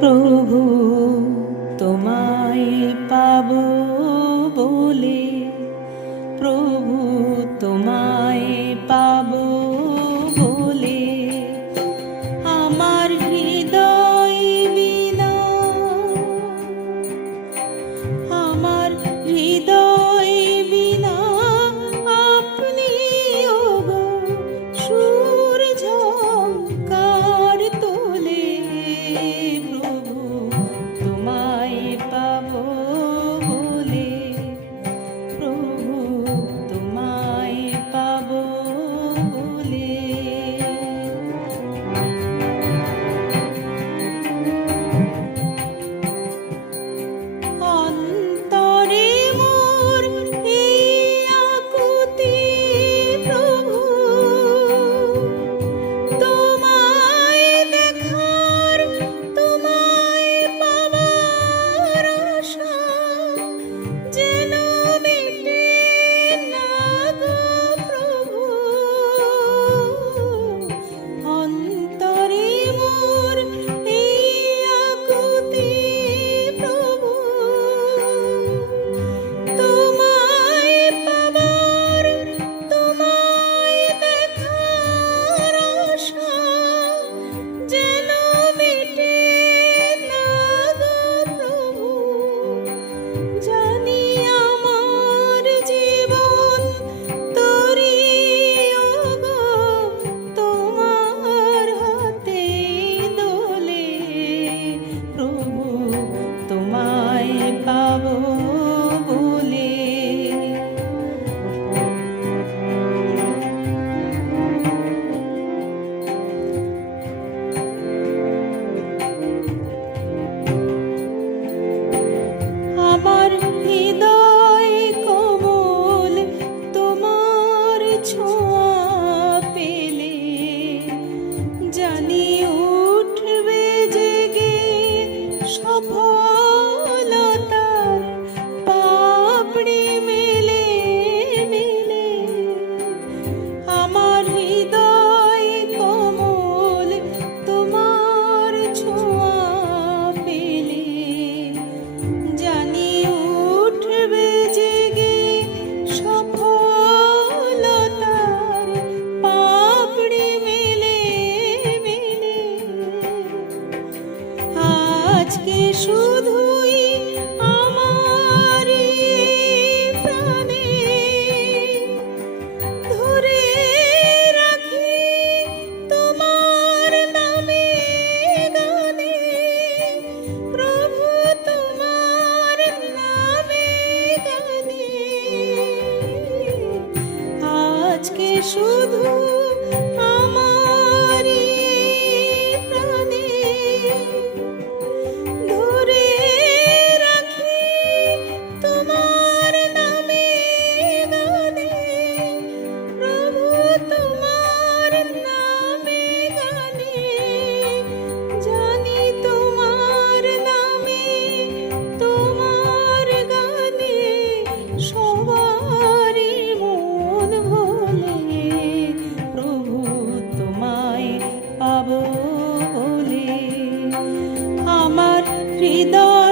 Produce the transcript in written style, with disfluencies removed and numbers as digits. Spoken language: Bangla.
প্রভু তোমায় পাবো বলে, প্রভু তোমায় পাবো বলে আমার হৃদয় বিনা, আমার হৃদয় বিনা আপনি ওগো সুর ঝংকার তোলে। প্রভু তোমায় পাবো বলে, প্রভু তোমায় পাবো বলে। অন্তরে মোর এই আকুতি প্রভু, তোমায় দেখার তোমায় পাবার আশা যেন মেটে না গো প্রভু। অন্তরে মোর এই আকুতি প্রভু, তোমায় পাবার তোমায় দেখার আশা যেন মেটে না গো প্রভু। জানি আমার জীবন তোরি ওগো তোমার হাতে দোলে। প্রভু তোমায় পাবো বলে, আমার হৃদয় কোমল তোমার ছোঁয়া পেলে, জানি উঠবে জেগে সফলতার পাপড়ি মেলে মেলে। আমার হৃদয় কোমল তোমার ছোঁয়া পেলে, জানি উঠবে জেগে সফলতার পাপড়ি মেলে মেলে। আজকে শুধুই আমার প্রাণে ধরে রাখি তোমার নামে গানে। প্রভু তোমার নামে গানে, আজকে শুধু আমার প্রাণে ধরে রাখি তোমার নামে গানে। প্রভু তোমার নামে গানে, জানি তোমার নামে তোমার গানে সবারই মন ভোলে। প্রভু তোমায় পাবো বলে আমার হৃদয়